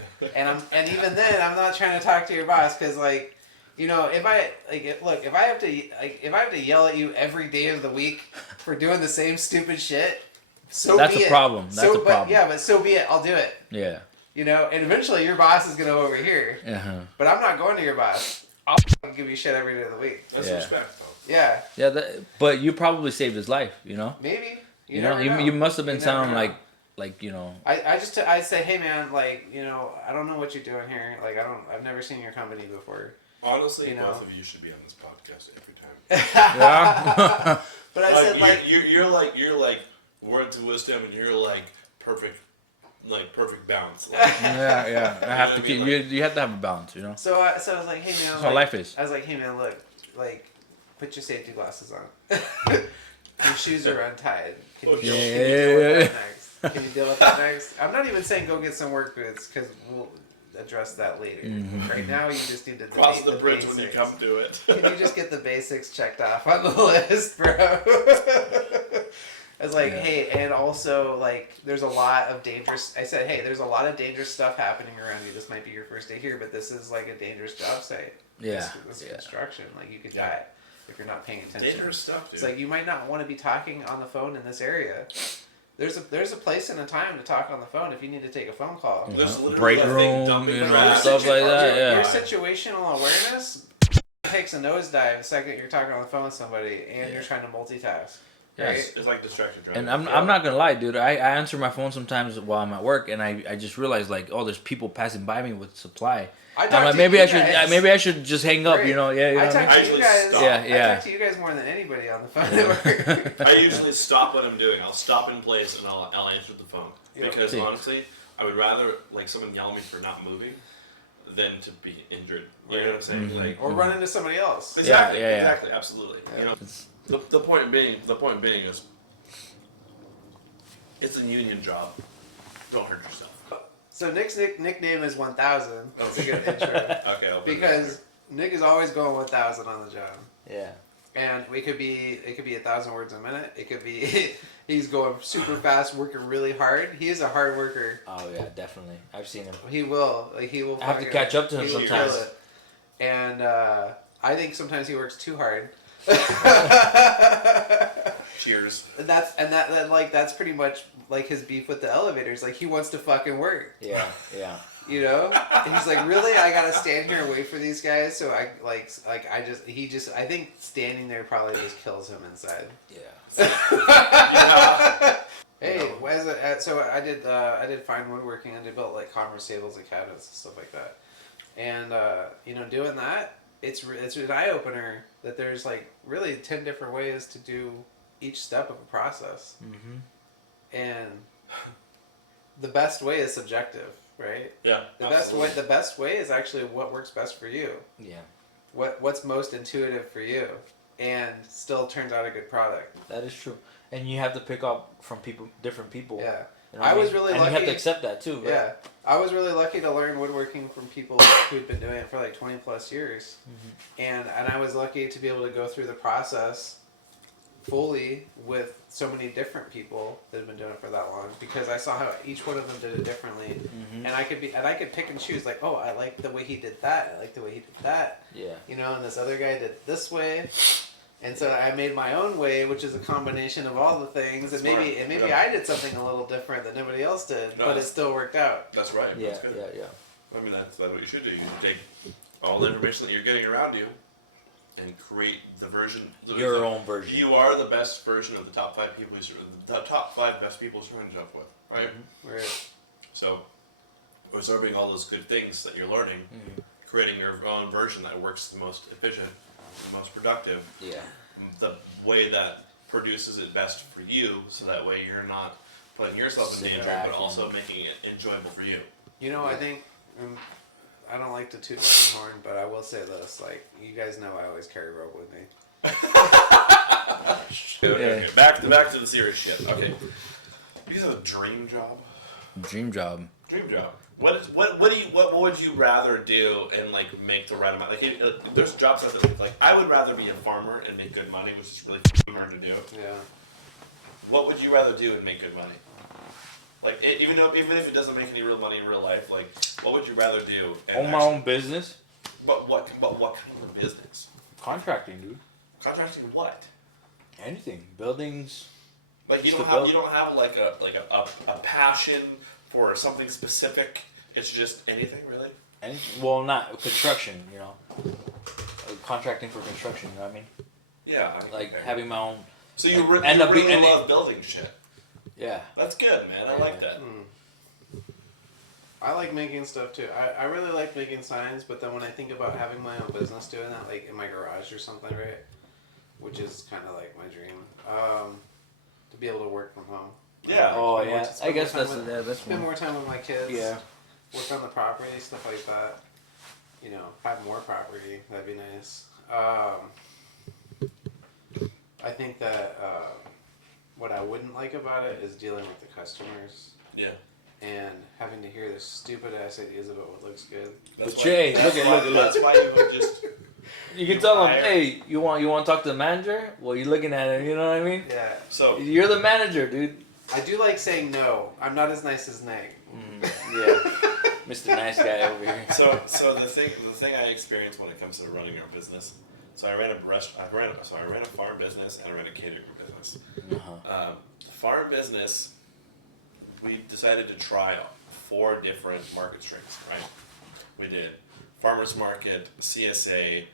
And even then, I'm not trying to talk to your boss because, like, you know, if I have to yell at you every day of the week for doing the same stupid shit, so That's be a it. problem. That's a problem. But so be it. I'll do it. Yeah. You know, and eventually your boss is gonna go over here. Uh-huh. But I'm not going to your boss. I'll give you shit every day of the week. That's Yeah. respect, though. Yeah. Yeah, but you probably saved his life, you know? Maybe. You know, you must have been sounding know. like, you know. I'd say, hey man, like, you know, I don't know what you're doing here. Like, I've never seen your company before. Honestly, you know? both of you should be on this podcast every time. Yeah. But I said, like, you're like words of wisdom, and you're like perfect balance. Like, yeah. I have to keep you have to have a balance, you know? So I was like, hey man. That's how life is. I was like, hey man, look, like, put your safety glasses on. Your shoes are untied. Can you deal with that next? Can you deal with that next? I'm not even saying go get some work boots because we'll address that later. Mm-hmm. Right now, you just need to cross the bridge basics. when you come to it. Can you just get the basics checked off on the list, bro? I was like, hey, and also, like, there's a lot of dangerous... I said, hey, there's a lot of dangerous stuff happening around you. This might be your first day here, but this is, like, a dangerous job site. Yeah. This is construction. Like, you could die if you're not paying attention. Dangerous stuff, dude. It's like, you might not want to be talking on the phone in this area. There's a place and a time to talk on the phone if you need to take a phone call. There's literally Break that room, thing dumping you know, trash. stuff like that, yeah. Your situational awareness takes a nosedive the second you're talking on the phone with somebody and you're trying to multitask. Right? It's like distracted driving. And I'm not gonna lie, dude. I answer my phone sometimes while I'm at work, and I just realize like, oh, there's people passing by me with supply. I'm like, maybe I should just hang up, you know? Yeah, you know what I mean? I usually stop. I talk to you guys more than anybody on the phone at work. I usually stop what I'm doing. I'll stop in place and I'll answer the phone because See. honestly, I would rather like someone yell at me for not moving than to be injured. You know what I'm saying? Mm-hmm. Like or run into somebody else. exactly, Yeah. exactly, absolutely. You know, the point being is, it's a union job. Don't hurt yourself. So Nick's nickname is 1000. That's a good intro. Okay, I'll put it Because Nick is always going 1000 on the job. Yeah. And it could be 1,000 words a minute. It could be he's going super fast, working really hard. He is a hard worker. Oh yeah, definitely. I've seen him. He will. I have to catch up to him sometimes. And I think sometimes he works too hard. Cheers. That's pretty much like his beef with the elevators. Like he wants to fucking work. Yeah. You know? And he's like, really? I gotta stand here and wait for these guys? So I think standing there probably just kills him inside. Yeah. Hey, so I did fine woodworking and I built like conference tables and cabinets and stuff like that. And doing that, it's an eye opener that there's like really 10 different ways to do each step of a process. Mm-hmm. And the best way is subjective, right? Yeah. The best way is actually what works best for you. Yeah. What's most intuitive for you, and still turns out a good product. That is true. And you have to pick up from different people. Yeah. You know was really lucky. And you have to accept that too. Right? Yeah. I was really lucky to learn woodworking from people who'd been doing it for like 20 plus years. Mm-hmm. And I was lucky to be able to go through the process fully with so many different people that have been doing it for that long, because I saw how each one of them did it differently. Mm-hmm. And I could pick and choose, like, oh, I like the way he did that, I like the way he did that. Yeah. You know, and this other guy did this way. And so I made my own way, which is a combination of all the things, and maybe I did something a little different than nobody else did, but it still worked out. That's right. Yeah, that's good. yeah. I mean, that's what you should do. You should take all the information that you're getting around you, and create the version. Your own version. You are the best version of the top 5 people. The top 5 best people you're going to jump with, right? Mm-hmm. Right. So, absorbing all those good things that you're learning, creating your own version that works the most efficient, the most productive. Yeah. The way that produces it best for you, so that way you're not putting yourself in danger, but also making it enjoyable for you. You know, I think I don't like to toot my own horn, but I will say this: like, you guys know, I always carry rope with me. Okay. Back to the serious shit. Okay. You guys have a dream job? Dream job. Dream job. What would you rather do and like make the right amount? Like, there's jobs out there. Like, I would rather be a farmer and make good money, which is really hard to do. Yeah. What would you rather do and make good money? Like, even if it doesn't make any real money in real life, like, what would you rather do? Own my own business. But what kind of business? Contracting, dude. Contracting what? Anything. Buildings. Like, you don't have like a passion for something specific. It's just anything, really. Well, not construction. You know, contracting for construction. You know what I mean? Yeah. Like having my own. So you like, really love building shit. Yeah. That's good, man. I like that. I like making stuff too. I really like making signs, but then when I think about having my own business doing that, like in my garage or something, right? Which is kind of like my dream. To be able to work from home. Yeah. Oh yeah. I guess that's spend more time with my kids. Yeah. Work on the property, stuff like that. You know, have more property. That'd be nice. I think that what I wouldn't like about it is dealing with the customers. Yeah. And having to hear their stupid ass ideas about what looks good. But Jay, look. That's why you would just. You can tell them, hey, you want to talk to the manager? Well, you're looking at him. You know what I mean? Yeah. So you're the manager, dude. I do like saying no. I'm not as nice as Nate. Yeah. Mr. Nice Guy over here. So the thing I experienced when it comes to running our business. So I ran a farm business and I ran a catering business. The farm business, we decided to try 4 different market streams, right? We did farmers market, CSA.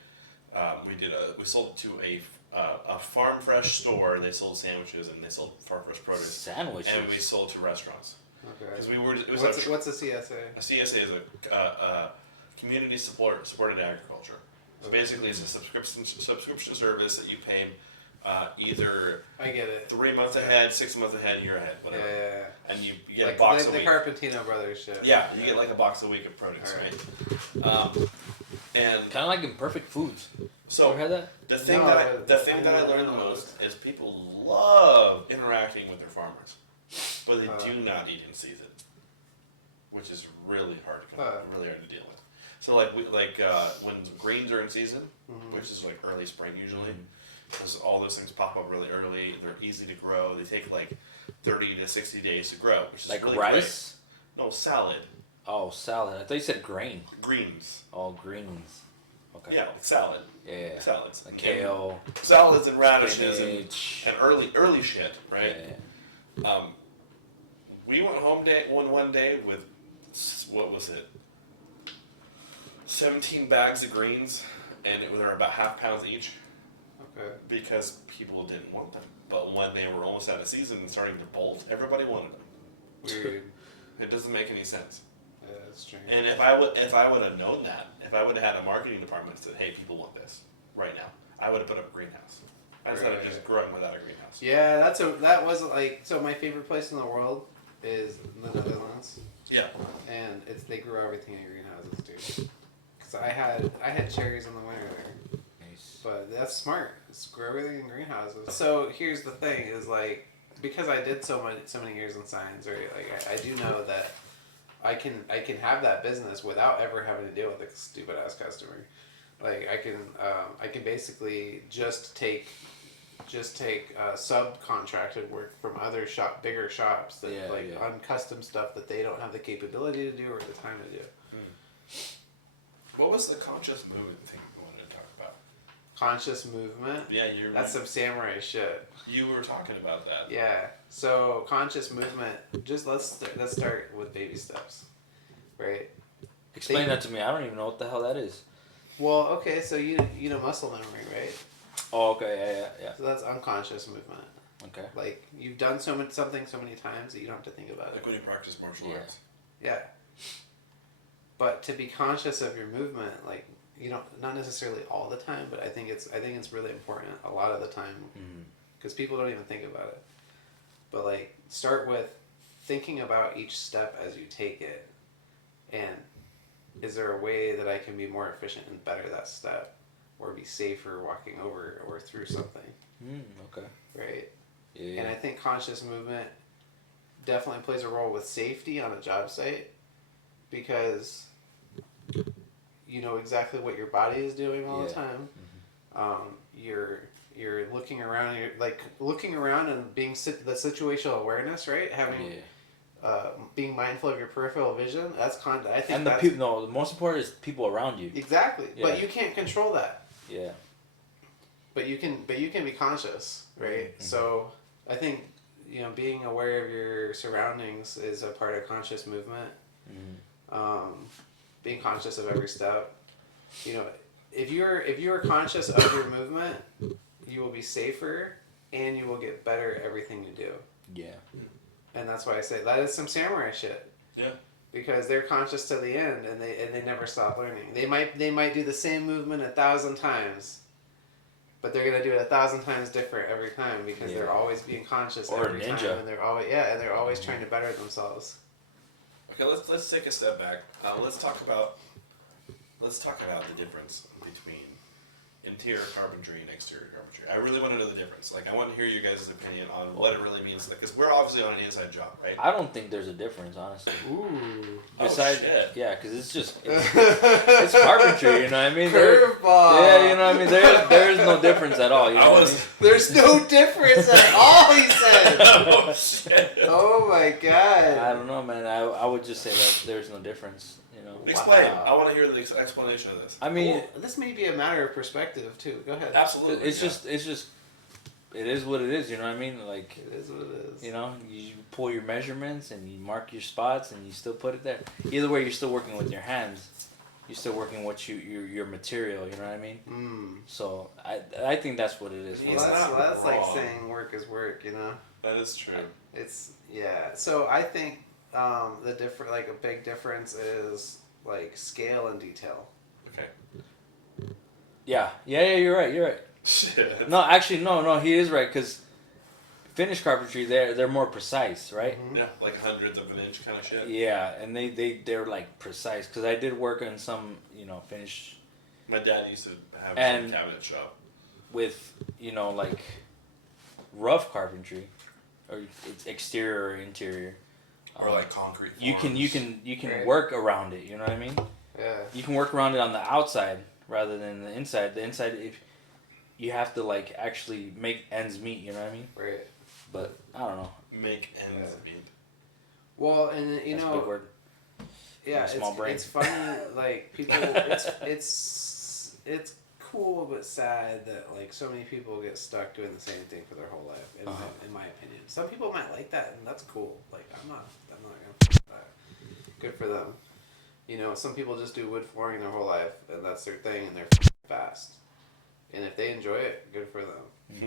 We sold to a farm fresh store. They sold sandwiches and they sold farm fresh produce. Sandwiches. And we sold to restaurants. Okay. Because What's a CSA? A CSA is a community supported agriculture. So basically, it's a subscription service that you pay either I get it. 3 months ahead, 6 months ahead, year ahead, whatever. Yeah. And you get like a box a the week. Carpentino brothers shit. Yeah, you get like a box a week of produce, right? And kind of like Imperfect Foods. so Ever had that? the thing that I learned the most is people love interacting with their farmers, but they do not eat in season, which is really hard to deal with. So when greens are in season, which is like early spring usually, because all those things pop up really early. They're easy to grow. They take like 30 to 60 days to grow, which is like really rice. Great. No, salad. Oh, salad. I thought you said grain. Greens. Oh, greens. Okay. Yeah, like salad. Yeah. Salads. Like kale. Salads and radishes spinach. and early shit, right? Yeah. We went home one day with, what was it? 17 bags of greens, and they were about half pounds each. Okay. Because people didn't want them. But when they were almost out of season and starting to bolt, everybody wanted them. Weird. It doesn't make any sense. Yeah, that's strange. And if I would have known that, if I would have had a marketing department that said, hey, people want this right now, I would have put up a greenhouse. Instead of just growing without a greenhouse. Yeah, that was like, so my favorite place in the world is the Netherlands. Yeah. And they grow everything in greenhouses, dude. Because I had cherries in the winter there. Nice. But that's smart. Just grow everything in greenhouses. So here's the thing: is like, because I did so many years in science, right? Like I do know that I can have that business without ever having to deal with a stupid ass customer. Like I can basically just take subcontracted work from other bigger shops that on custom stuff that they don't have the capability to do or the time to do. What was the conscious movement thing you wanted to talk about? Conscious movement? Yeah, that's some samurai shit. You were talking about that. Yeah. So conscious movement. Just let's start with baby steps, right? Explain that to me. I don't even know what the hell that is. Well, okay, so you know muscle memory, right? Oh, okay, yeah. So that's unconscious movement. Okay. Like you've done something so many times that you don't have to think about it. Like when you practice martial arts. Yeah. But to be conscious of your movement, like not necessarily all the time, but I think it's really important a lot of the time because people don't even think about it. But like start with thinking about each step as you take it, and is there a way that I can be more efficient and better that step, or be safer walking over or through something? Okay. Right. Yeah. And I think conscious movement definitely plays a role with safety on a job site because you know exactly what your body is doing all the time. You're looking around. You're like looking around and being the situational awareness, right? Having being mindful of your peripheral vision. I think. And the most important is people around you. Exactly, but you can't control that. Yeah. But you can be conscious, right? So I think being aware of your surroundings is a part of conscious movement. Being conscious of every step. If you're conscious of your movement, you will be safer and you will get better at everything you do. Yeah. And that's why I say that is some samurai shit. Yeah. Because they're conscious to the end and they never stop learning. They might do the same movement 1,000 times, but they're gonna do it 1,000 times different every time because they're always being conscious every time, and they're always trying to better themselves. Okay, let's take a step back. Let's talk about the difference between interior carpentry and exterior carpentry. I really want to know the difference. Like, I want to hear you guys' opinion on what it really means. Like, because we're obviously on an inside job, right? I don't think there's a difference, honestly. Ooh. Besides, because it's carpentry. You know what I mean? Curveball. Yeah, you know what I mean. There's no difference at all. You know what I mean? There's no difference at all. He said. Oh shit. Oh my god. I don't know, man. I would just say that there's no difference. Explain. Wow. I want to hear the explanation of this. I mean, this may be a matter of perspective too. Go ahead. Absolutely. It's just, it is what it is. You know what I mean? Like, it is what it is. You pull your measurements and you mark your spots and you still put it there. Either way, you're still working with your hands. You're still working with your material. You know what I mean? So I think that's what it is. Well, that's like saying work is work. That is true. So I think a big difference is like scale and detail. Okay. Yeah, you're right. Shit. No, actually, no, he is right, because finished carpentry, they're more precise, right? Yeah, like hundredths of an inch kind of shit. Yeah, and they're like precise, because I did work in some, finished. My dad used to have some cabinet shop. With, like rough carpentry, or it's exterior or interior. Or like concrete forms. You can work around it, you know what I mean? Yeah. You can work around it on the outside rather than the inside. The inside, if you have to like actually make ends meet, you know what I mean? Right. But I don't know. Make ends meet. Well, and That's a big word. Yeah, small brain. It's funny, like people. It's cool but sad that like so many people get stuck doing the same thing for their whole life. In my opinion, some people might like that, and that's cool. Like I'm not gonna f that. Good for them. Some people just do wood flooring their whole life, and that's their thing, and they're fast. And if they enjoy it, good for them. Mm-hmm.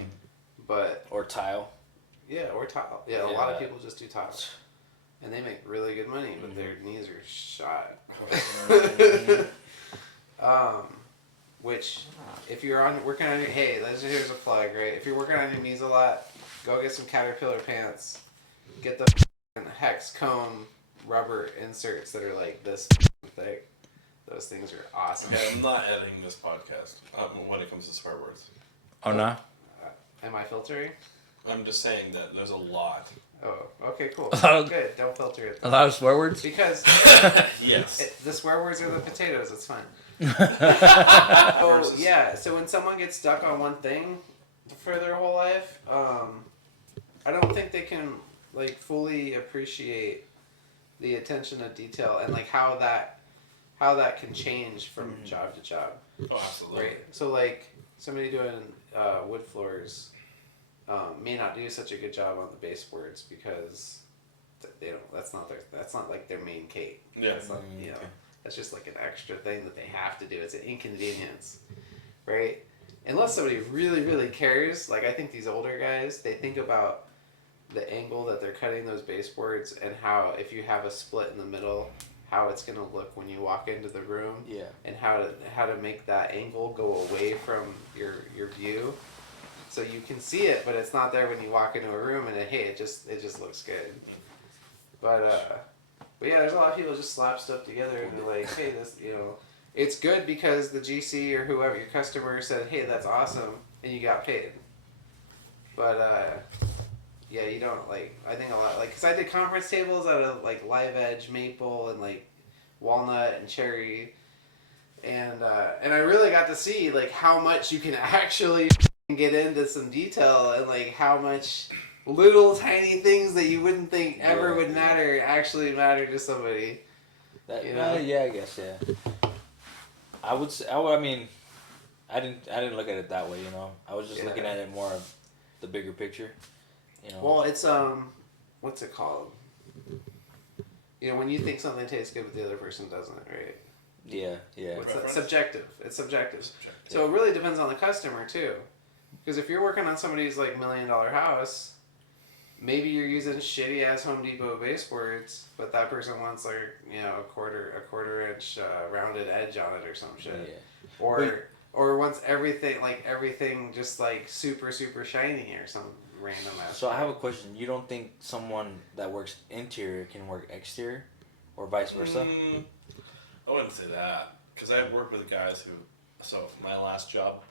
But or tile. Yeah, or tile. Yeah, a lot of people just do tile, and they make really good money, but their knees are shot. Which, if you're working on your, here's a plug, right? If you're working on your knees a lot, go get some Caterpillar pants. Get the hex cone rubber inserts that are like this thick. Those things are awesome. Okay, I'm not editing this podcast when it comes to swear words. Oh, no? Am I filtering? I'm just saying that there's a lot. Oh, okay, cool. Good. Don't filter it. A lot of swear words? Because yes, the swear words are the potatoes. It's fine. So when someone gets stuck on one thing for their whole life, I don't think they can like fully appreciate the attention to detail and like how that can change from job to job. Oh, absolutely. Right. So like somebody doing wood floors may not do such a good job on the baseboards because they don't. That's not like their main cake. Yeah. It's not, That's just like an extra thing that they have to do. It's an inconvenience, right? Unless somebody really, really cares. Like, I think these older guys, they think about the angle that they're cutting those baseboards and how, if you have a split in the middle, how it's going to look when you walk into the room. Yeah. And how to make that angle go away from your view. So you can see it, but it's not there when you walk into a room, and it just looks good. But yeah, there's a lot of people just slap stuff together and they're like, hey, this, it's good because the GC or whoever, your customer said, hey, that's awesome, and you got paid. But yeah, you don't, like, I think a lot, like, because I did conference tables out of, like, live edge maple and, like, walnut and cherry, and I really got to see, like, how much you can actually get into some detail, and, like, how much little tiny things that you wouldn't think ever would matter actually matter to somebody. That, Yeah, I guess, yeah. I would say, I mean, I didn't look at it that way, I was just looking at it more of the bigger picture, Well, it's what's it called? When you think something tastes good, but the other person doesn't, right? Yeah. What's that? Subjective. It's subjective. So it really depends on the customer too, because if you're working on somebody's like $1 million house, maybe you're using shitty ass Home Depot baseboards, but that person wants like a quarter inch rounded edge on it or some shit. Yeah. Or wants everything just like super super shiny or some random ass. So I have a question. You don't think someone that works interior can work exterior, or vice versa? I wouldn't say that, because I've worked with guys who. So my last job,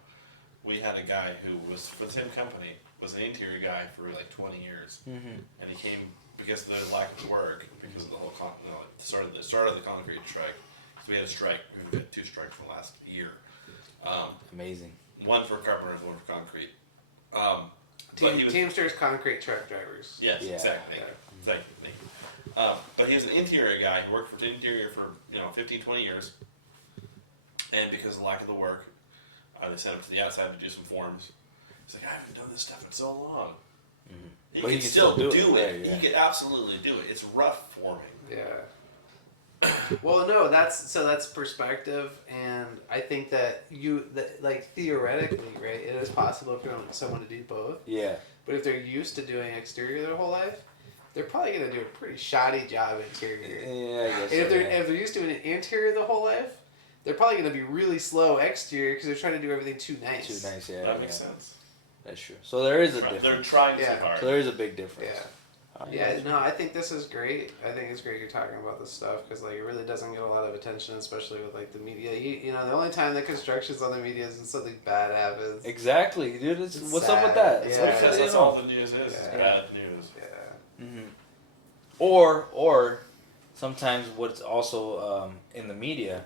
we had a guy who was for the same company, was an interior guy for like 20 years, and he came because of the lack of work, because of the whole the start of the concrete strike. So we had a strike. We had 2 strikes for the last year. Amazing. One for carpenters, one for concrete. Teamsters, concrete truck drivers. Yes, exactly. Yeah. Thank you. But he was an interior guy. He worked for the interior for 15, 20 years, and because of the lack of the work, they sent him to the outside to do some forms. He's like, I haven't done this stuff in so long. He can still do it. Yeah. He could absolutely do it. It's rough forming. Yeah. Well, no, that's perspective, and I think that like theoretically, right, it is possible for someone to do both. Yeah. But if they're used to doing exterior their whole life, they're probably gonna do a pretty shoddy job interior. Yeah, I guess. And if they're used to doing an interior the whole life, they're probably gonna be really slow exterior because they're trying to do everything too nice. Too nice, yeah. That makes sense. That's true. So there is a difference. They're trying too hard. So there is a big difference. Yeah. Yeah, no, I think this is great. I think it's great you're talking about this stuff because like it really doesn't get a lot of attention, especially with like the media. The only time that construction's on the media is when something bad happens. Exactly, dude. What's sad. up with that? Yeah. That's all the news is. Yeah. Bad news. Yeah. Mm-hmm. Or sometimes what's also in the media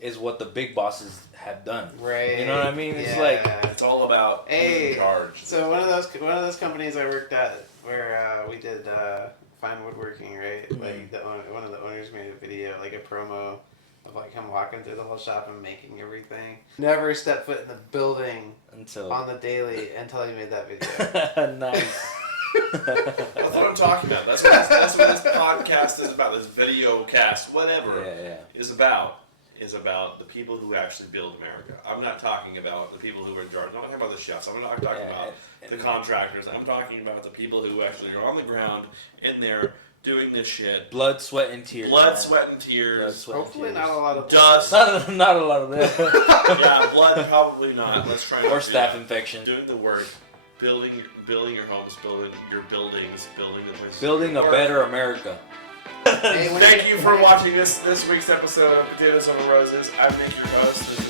is what the big bosses have done. Right. You know what I mean? It's It's all about who's in charge. So one of those companies I worked at where we did fine woodworking, right? Mm-hmm. Like one of the owners made a video, like a promo of like him walking through the whole shop and making everything. Never stepped foot in the building on the daily until he made that video. Nice. That's what I'm talking about. That's what this podcast is about. This video cast, whatever, is about. Is about the people who actually build America. I'm not talking about the people who are in charge. I'm not talking about the chefs. I'm not talking about the contractors. I'm talking about the people who actually are on the ground in there doing this shit. Blood, sweat, and tears. Sweat, and tears. Blood, sweat, Hopefully and tears. Not a lot of dust. Not a lot of that. Yeah, blood probably not. Let's try. Or staph infection. Doing the work, building your homes, building your buildings, building the places. Building a better America. Thank you for watching this week's episode of Potatoes Over Roses. I'm Nick, your host.